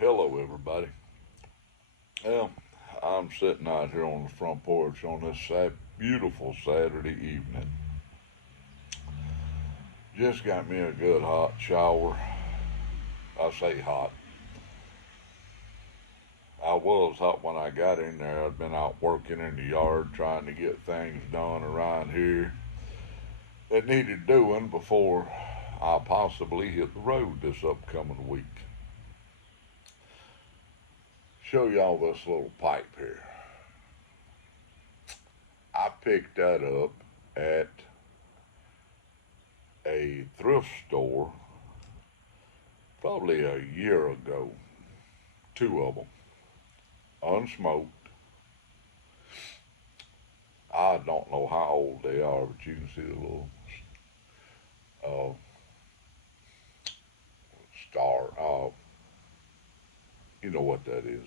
Hello, everybody. Well, I'm sitting out here on the front porch on this beautiful Saturday evening. Just got me a good hot shower. I say hot. I was hot when I got in there. I'd been out working in the yard trying to get things done around here that needed doing before I possibly hit the road this upcoming week. Show y'all this little pipe here. I picked that up at a thrift store probably a year ago. Two of them, unsmoked. I don't know how old they are, but you can see the little uh, star. You know what that is.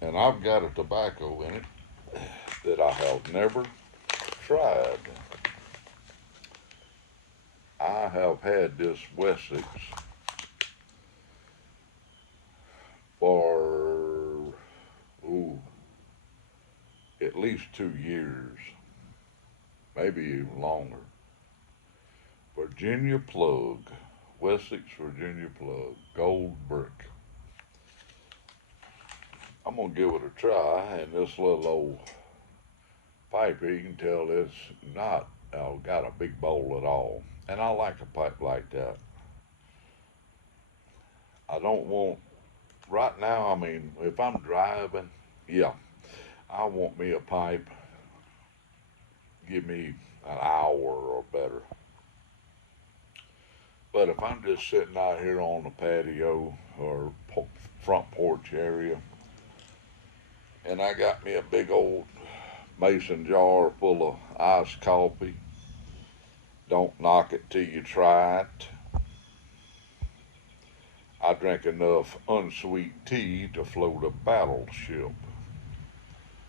And I've got a tobacco in it that I have never tried. I have had this Wessex for ooh, at least 2 years, maybe even longer. Virginia plug, Wessex Virginia plug, gold brick. I'm gonna give it a try, and this little old pipe here, you can tell it's not got a big bowl at all. And I like a pipe like that. I don't want right now. I mean, if I'm driving, yeah, I want me a pipe. Give me an hour or better. But if I'm just sitting out here on the patio or front porch area, and I got me a big old mason jar full of iced coffee, don't knock it till you try it. I drink enough unsweet tea to float a battleship.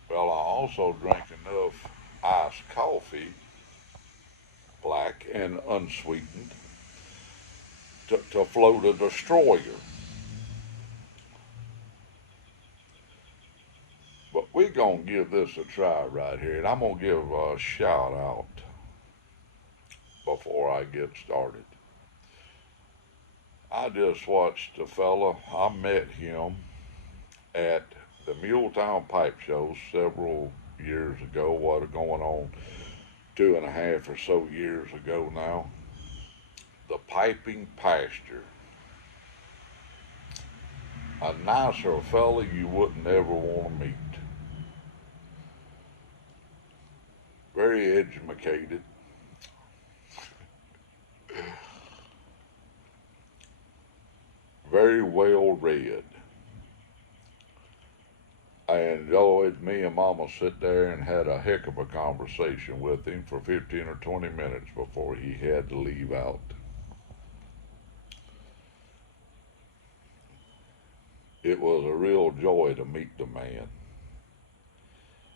Well, I also drink enough iced coffee, black and unsweetened, to float a destroyer. But we're going to give this a try right here. And I'm going to give a shout out before I get started. I just watched a fella, I met him at the Muletown Pipe Show several years ago. What going on 2.5 or so years ago now. The Piping Pasture. A nicer fella you wouldn't ever want to meet. Very educated. Very well read. I enjoyed me and Mama sit there and had a heck of a conversation with him for 15 or 20 minutes before he had to leave out. It was a real joy to meet the man.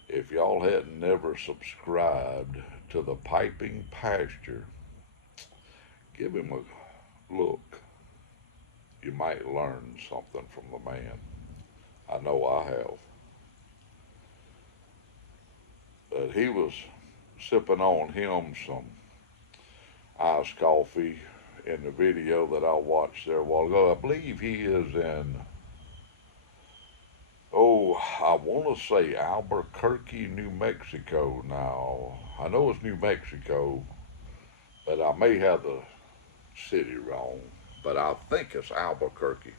If y'all hadn't never subscribed to the Piping Pasture, give him a look. You might learn something from the man. I know I have. But he was sipping on him some iced coffee in the video that I watched there a while ago. I believe he is in, oh, I want to say Albuquerque, New Mexico now. I know it's New Mexico, but I may have the city wrong. But I think it's Albuquerque.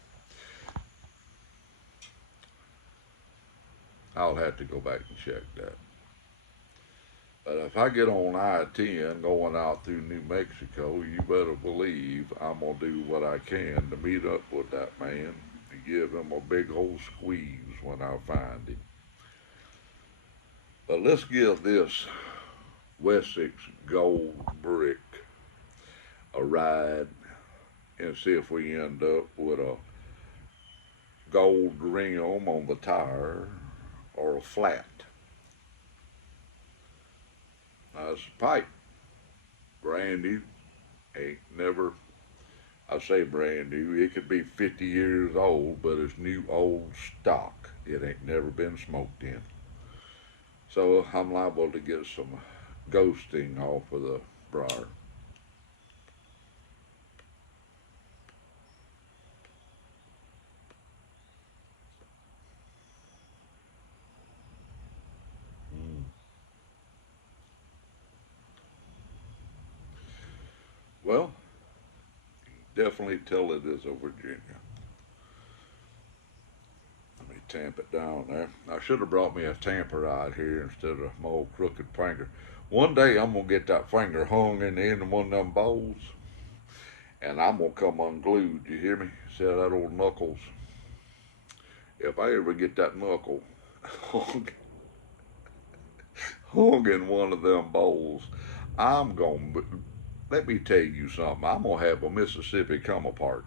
I'll have to go back and check that. But if I get on I-10 going out through New Mexico, you better believe I'm going to do what I can to meet up with that man, to give him a big old squeeze when I find him. But let's give this Wessex gold brick a ride and see if we end up with a gold rim on the tire or a flat. Now, it's a pipe, branded Ain't never, I say brand new, it could be 50 years old, but it's new old stock. It ain't never been smoked in. So I'm liable to get some ghosting off of the briar. Mm. Well, definitely tell it is a Virginia. Let me tamp it down there. I should have brought me a tamper out here instead of my old crooked finger. One day I'm gonna get that finger hung in the end of one of them bowls, and I'm gonna come unglued. You hear me? See how that old knuckles? If I ever get that knuckle hung, hung in one of them bowls, I'm gonna. Let me tell you something. I'm gonna have a Mississippi come apart.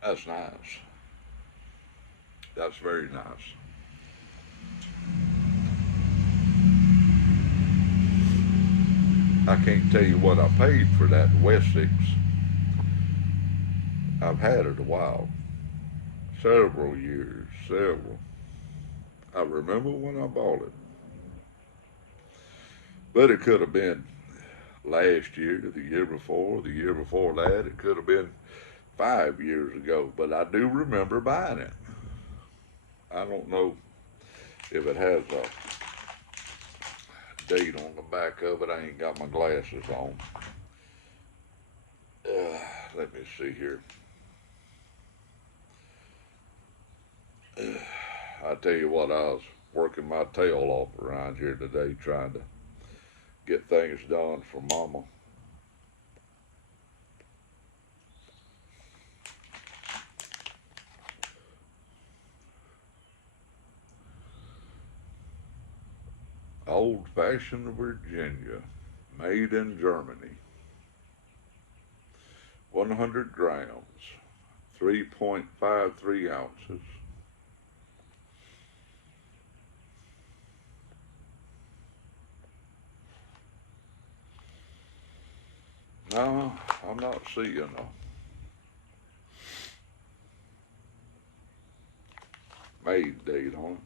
That's nice. That's very nice. I can't tell you what I paid for that Wessex. I've had it a while, several years, several. I remember when I bought it, but it could have been last year, the year before that. It could have been 5 years ago, but I do remember buying it. I don't know if it has a date on the back of it. I ain't got my glasses on. Let me see here. I tell you what, I was working my tail off around here today trying to get things done for Mama. Old fashioned Virginia, made in Germany, 100 grams, 3.53 ounces. No, I'm not seeing a made date on it.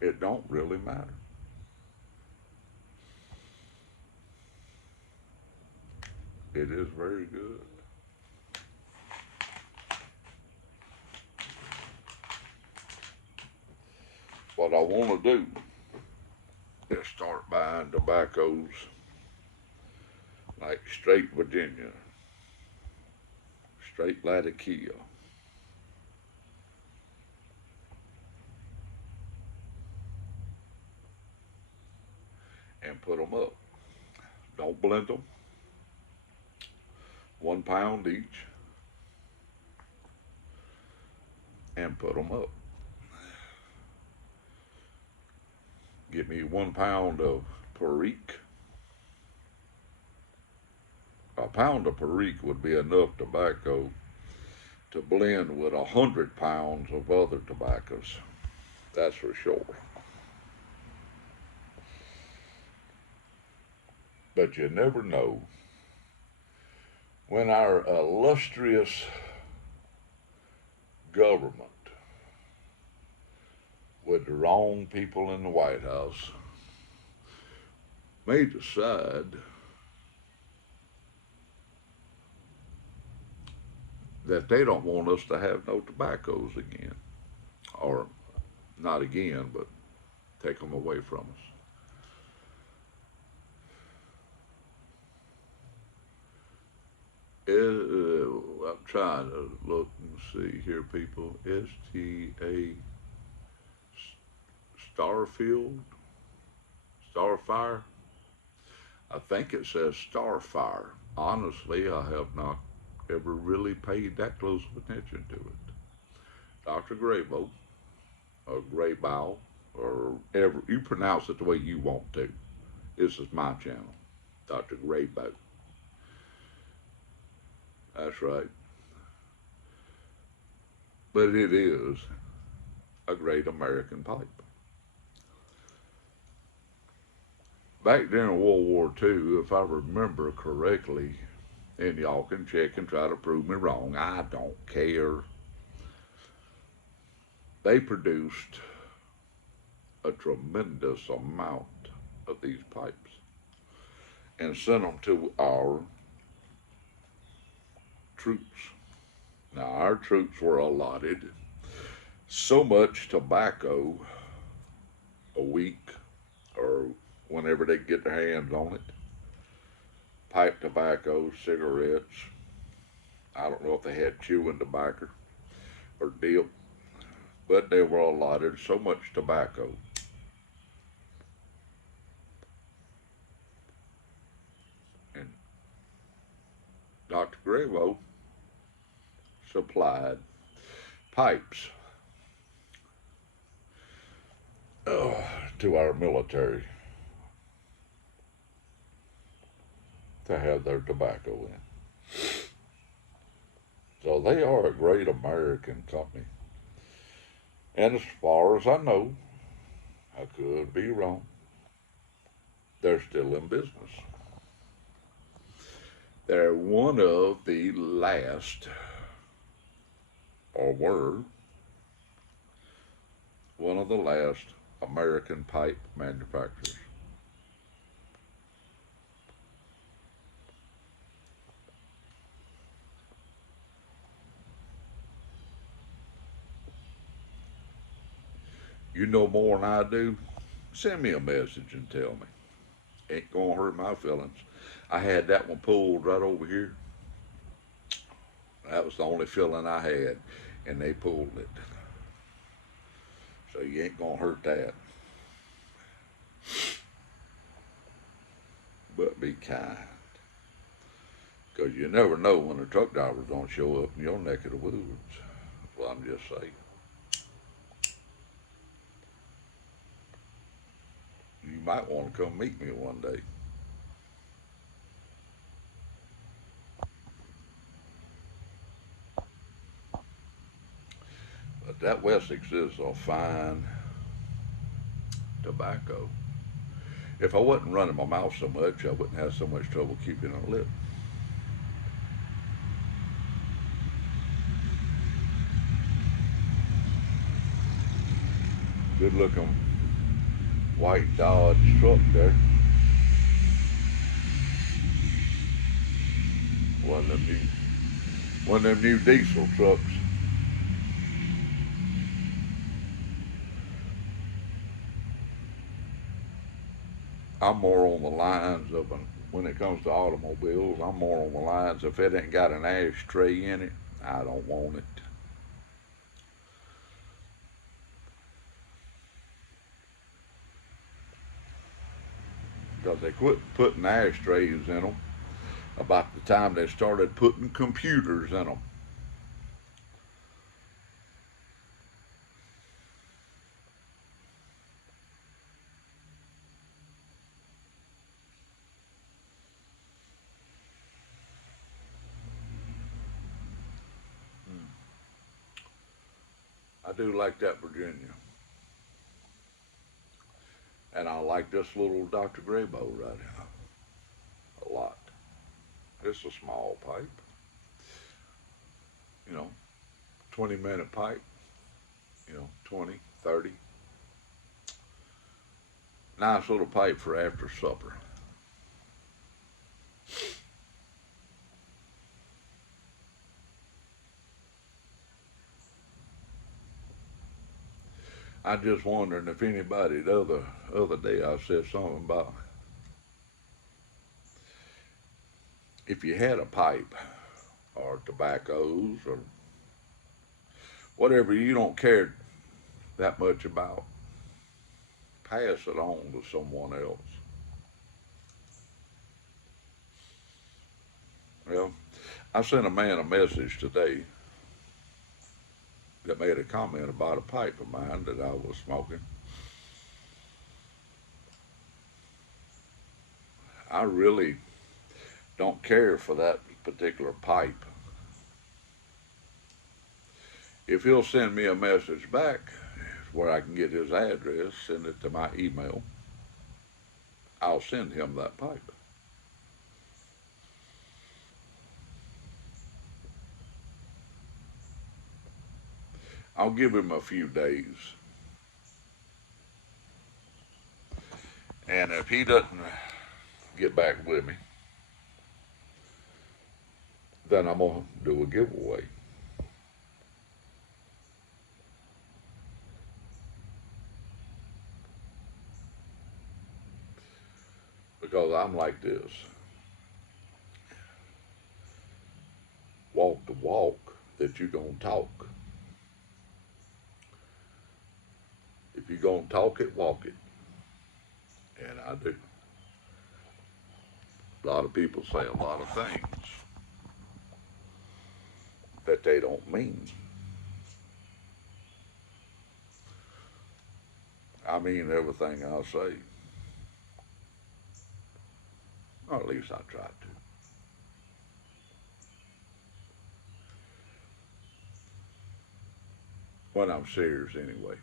It don't really matter. It is very good. What I want to do is start buying tobaccos like straight Virginia, straight Latakia, and put them up. Don't blend them. 1 pound each, and put them up. Give me 1 pound of Perique. A pound of Perique would be enough tobacco to blend with 100 pounds of other tobaccos. That's for sure. But you never know when our illustrious government, with the wrong people in the White House, may decide that they don't want us to have no tobaccos again. Or not again, but take them away from us. I'm trying to look and see here, people. STA Starfield? Starfire? I think it says Starfire. Honestly, I have not ever really paid that close of attention to it. Dr. GRABOW, or GRABOW, or ever you pronounce it the way you want to. This is my channel, Dr. GRABOW. That's right. But it is a great American pipe. Back during World War II, if I remember correctly, and y'all can check and try to prove me wrong, I don't care. They produced a tremendous amount of these pipes and sent them to our troops. Now, our troops were allotted so much tobacco a week or whenever they get their hands on it. Pipe tobacco, cigarettes. I don't know if they had chewing tobacco or dip, but they were allotted so much tobacco. And Dr. GRABOW supplied pipes to our military to have their tobacco in. So they are a great American company. And as far as I know, I could be wrong, they're still in business. They're one of the last, or were, one of the last American pipe manufacturers. You know more than I do? Send me a message and tell me. Ain't gonna hurt my feelings. I had that one pulled right over here. That was the only feeling I had, and they pulled it. So you ain't gonna hurt that. But be kind. Because you never know when the truck drivers don't show up in your neck of the woods. That's what I'm just saying. You might want to come meet me one day. But that Wessex is a fine tobacco. If I wasn't running my mouth so much, I wouldn't have so much trouble keeping a lip. Good looking white Dodge truck there. One of them new diesel trucks. I'm more on the lines of when it comes to automobiles, I'm more on the lines if it ain't got an ashtray in it, I don't want it. Because they quit putting ashtrays in them about the time they started putting computers in them. I do like that Virginia. And I like this little Dr. GRABOW right here a lot. It's a small pipe, you know, 20-minute pipe, 20, 30. Nice little pipe for after supper. I just wondering if anybody the other day I said something about if you had a pipe or tobaccos or whatever you don't care that much about, pass it on to someone else. Well, I sent a man a message today that made a comment about a pipe of mine that I was smoking. I really don't care for that particular pipe. If he'll send me a message back where I can get his address, send it to my email, I'll send him that pipe. I'll give him a few days. And if he doesn't get back with me, then I'm going to do a giveaway. Because I'm like this. Walk the walk that you're going to talk. If you're going to talk it, walk it. And I do. A lot of people say a lot of things that they don't mean. I mean everything I say. Or at least I try to. When I'm serious anyway.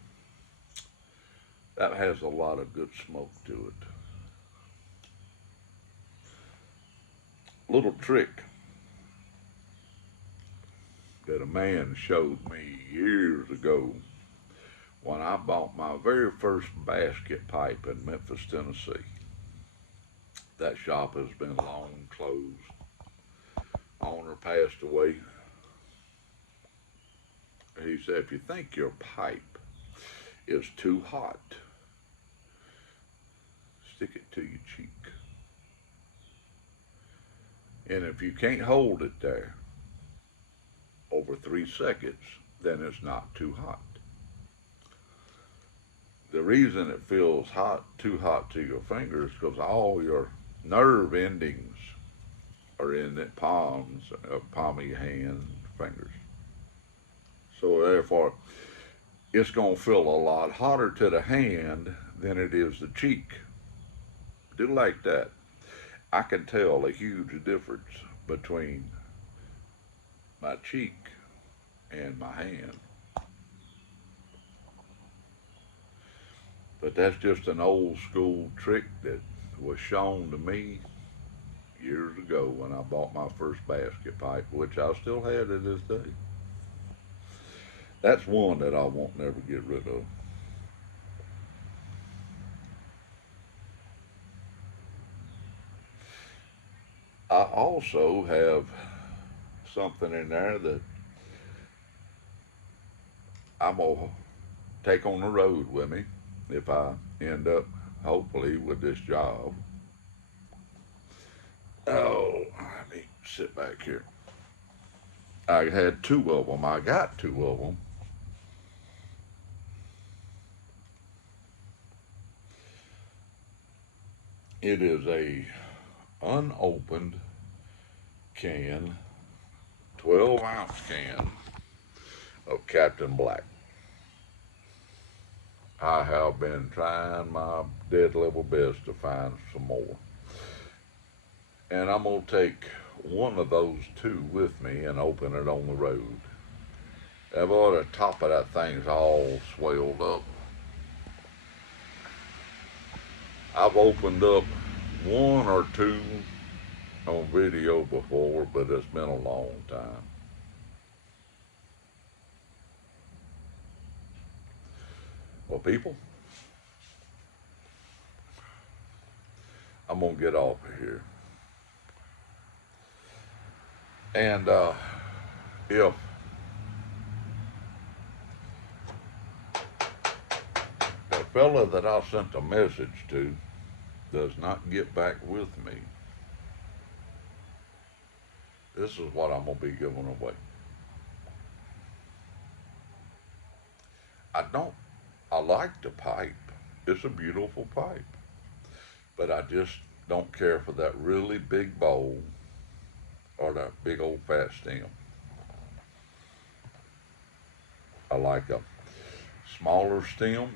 That has a lot of good smoke to it. Little trick that a man showed me years ago when I bought my very first basket pipe in Memphis, Tennessee. That shop has been long closed. Owner passed away. He said, if you think your pipe is too hot, stick it to your cheek. And if you can't hold it there over 3 seconds, then it's not too hot. The reason it feels hot, too hot to your fingers, is because all your nerve endings are in the palm of your hand, fingers. So therefore, it's going to feel a lot hotter to the hand than it is the cheek. Do like that. I can tell a huge difference between my cheek and my hand. But that's just an old school trick that was shown to me years ago when I bought my first basket pipe, which I still have to this day. That's one that I won't never get rid of. I also have something in there that I'm going to take on the road with me if I end up, hopefully, with this job. Oh, let me sit back here. I had two of them. I got two of them. It is a unopened can, 12-ounce can of Captain Black. I have been trying my dead level best to find some more. And I'm going to take one of those two with me and open it on the road. And boy, the top of that thing's all swelled up. I've opened up one or two on video before, but it's been a long time. Well, people, I'm going to get off of here. And if the fella that I sent a message to does not get back with me, this is what I'm going to be giving away. I like the pipe. It's a beautiful pipe. But I just don't care for that really big bowl or that big old fat stem. I like a smaller stem,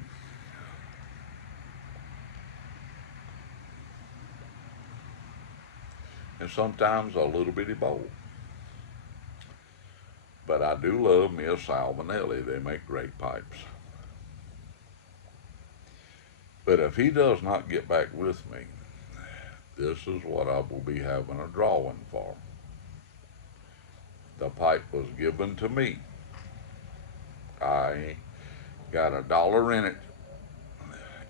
and sometimes a little bitty bowl. But I do love me a Salmonelli. They make great pipes. But if he does not get back with me, this is what I will be having a drawing for. The pipe was given to me. I ain't got a dollar in it,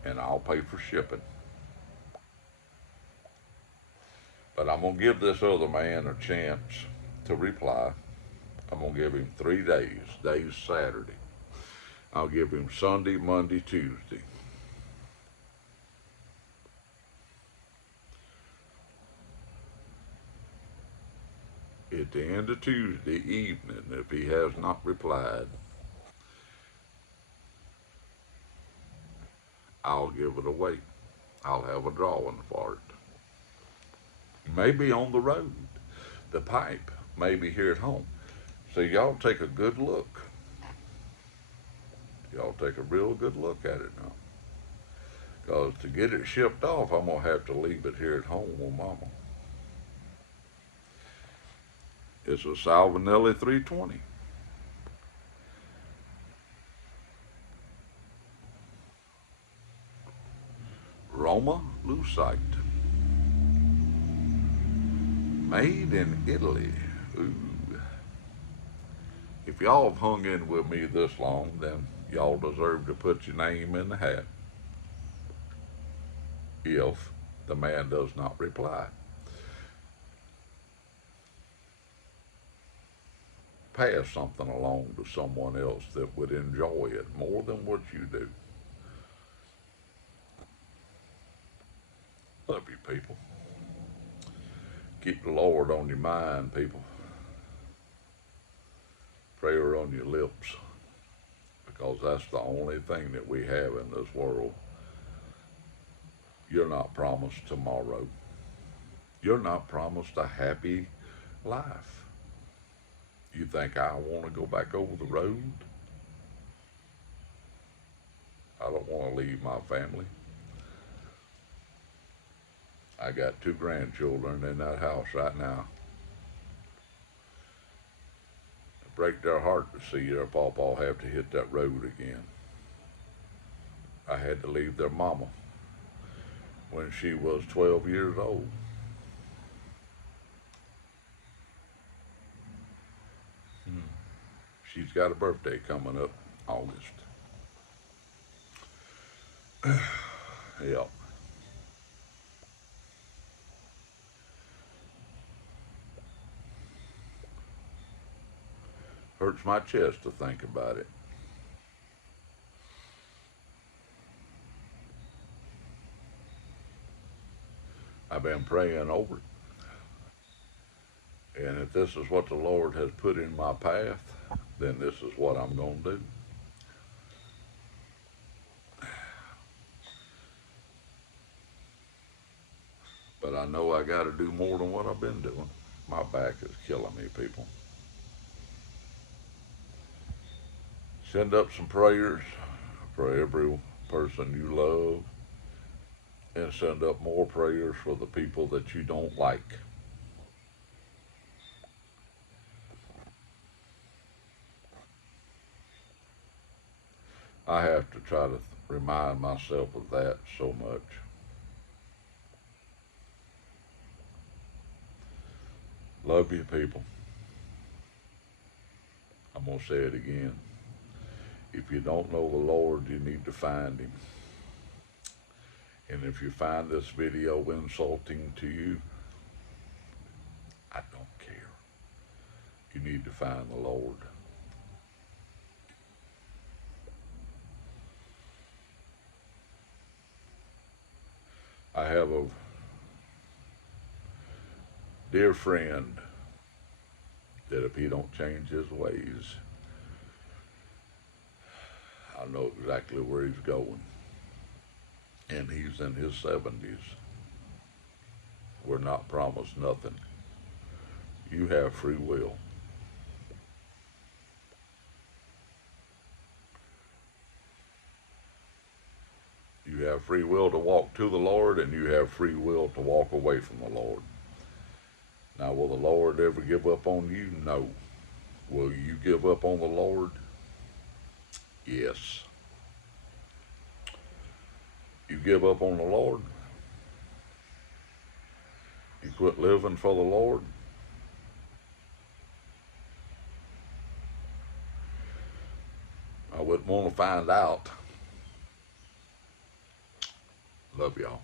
and I'll pay for shipping. But I'm going to give this other man a chance to reply. I'm going to give him 3 days. Day's Saturday. I'll give him Sunday, Monday, Tuesday. At the end of Tuesday evening, if he has not replied, I'll give it away. I'll have a drawing for it. Maybe on the road. The pipe may be here at home. So y'all take a good look. Y'all take a real good look at it now. Because to get it shipped off, I'm going to have to leave it here at home with Mama. It's a Salmonelli 320. Roma Lucite. Made in Italy. Ooh. If y'all have hung in with me this long, then y'all deserve to put your name in the hat if the man does not reply. Pass something along to someone else that would enjoy it more than what you do. Love you, people. Keep the Lord on your mind, people. Prayer on your lips. Because that's the only thing that we have in this world. You're not promised tomorrow. You're not promised a happy life. You think I want to go back over the road? I don't want to leave my family. I got 2 grandchildren in that house right now. It breaks their heart to see their pawpaw have to hit that road again. I had to leave their mama when she was 12 years old. She's got a birthday coming up August. Yeah. Hurts my chest to think about it. I've been praying over it. And if this is what the Lord has put in my path, then this is what I'm going to do. But I know I got to do more than what I've been doing. My back is killing me, people. Send up some prayers for every person you love, and send up more prayers for the people that you don't like. I have to try to remind myself of that so much. Love you, people. I'm going to say it again. If you don't know the Lord, you need to find Him. And if you find this video insulting to you, I don't care. You need to find the Lord. I have a dear friend that if he don't change his ways, I know exactly where he's going. And he's in his 70s. We're not promised nothing. You have free will. have free will to walk to the Lord, and you have free will to walk away from the Lord. Now, will the Lord ever give up on you? No. Will you give up on the Lord? Yes. You give up on the Lord, you quit living for the Lord, I wouldn't want to find out. Love y'all.